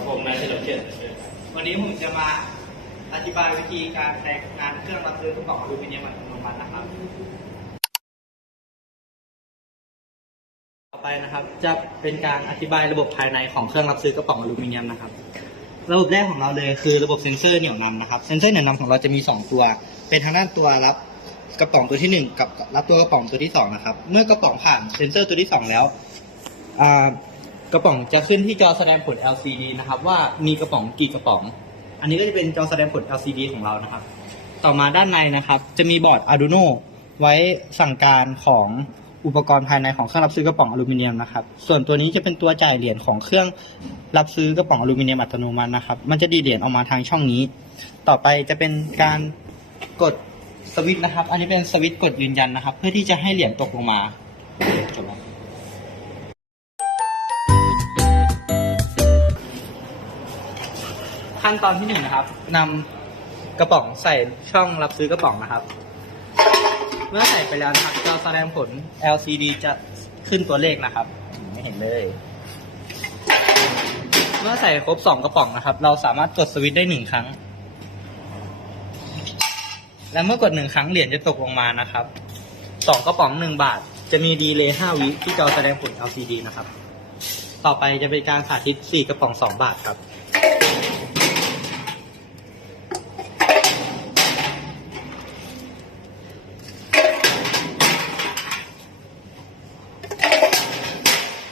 ับผมนายเฉลิมเกียรติวันนี้ผมจะมาอธิบายวิธีการใช้งานเครื่องรับซื้อทุกกล่องอลูมิเนียมอัตโนมัตินะครับ ต่อไปนะครับจะเป็นการอธิบายระบบภายในของเครื่องรับซื้อกระป๋องอลูมิเนียมนะครับ ระบบแรกของเราเลยคือระบบเซ็นเซอร์เหนี่ยวนำนะครับเซ็นเซอร์เหนี่ยวนำของเราจะมี 2 ตัว เป็นทางด้านตัวรับกระป๋องตัวที่ 1 กับรับตัวกระป๋องตัวที่2นะครับเมื่อกระป๋องผ่านเซ็นเซอร์ตัวที่ 2 แล้ว กระป๋องจะขึ้นที่จอแสดงผล LCD นะครับ ว่ามีกระป๋องกี่กระป๋อง อันนี้ก็จะเป็นจอแสดงผล LCD ของเรานะครับ ต่อมาด้านในนะครับ จะมีบอร์ด Arduino ไว้สั่งการของอุปกรณ์ภายในของเครื่องรับซื้อกระป๋องอลูมิเนียมนะครับ ส่วนตัวนี้จะเป็นตัวจ่ายเหรียญของเครื่องรับซื้อกระป๋องอลูมิเนียมอัตโนมัตินะครับ มันจะดีดเหรียญออกมาทางช่องนี้ ต่อไปจะเป็นการกดสวิตช์นะครับ อันนี้เป็นสวิตช์กดยืนยันนะครับ เพื่อที่จะให้เหรียญตกลงมาจบแล้ว ขั้นตอนที่หนึ่งนะครับนำกระป๋องใส่ช่องรับซื้อกระป๋องนะครับ เมื่อใส่ไปแล้วนะครับจอแสดงผล LCD จะขึ้นตัวเลขนะครับ ไม่เห็นเลย เมื่อใส่ครบสองกระป๋องนะครับ เราสามารถกดสวิตช์ได้หนึ่งครั้ง และเมื่อกดหนึ่งครั้งเหรียญจะตกลงมานะครับสองกระป๋องหนึ่งบาท จะมีดีเลย์ห้าวิที่จอแสดงผล LCD นะครับ ต่อไปจะเป็นการสาธิตสี่กระป๋องสองบาทครับ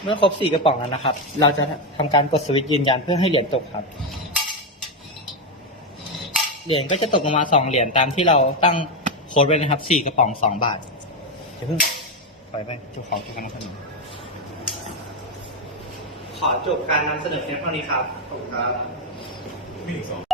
มื่อครบสี่กระป๋องแล้วนะครับ เราจะทำการกดสวิตช์ยืนยันเพื่อให้เหรียญตกครับ เหรียญก็จะตกลงมาสองเหรียญตามที่เราตั้งโค้ดไว้นะครับสี่กระป๋องสองบาทเดี๋ยวเพิ่งปล่อยไปจุของจุกการนำเสนอขอจบการนำเสนอเพียงเท่านี้ครับขอบคุณครับ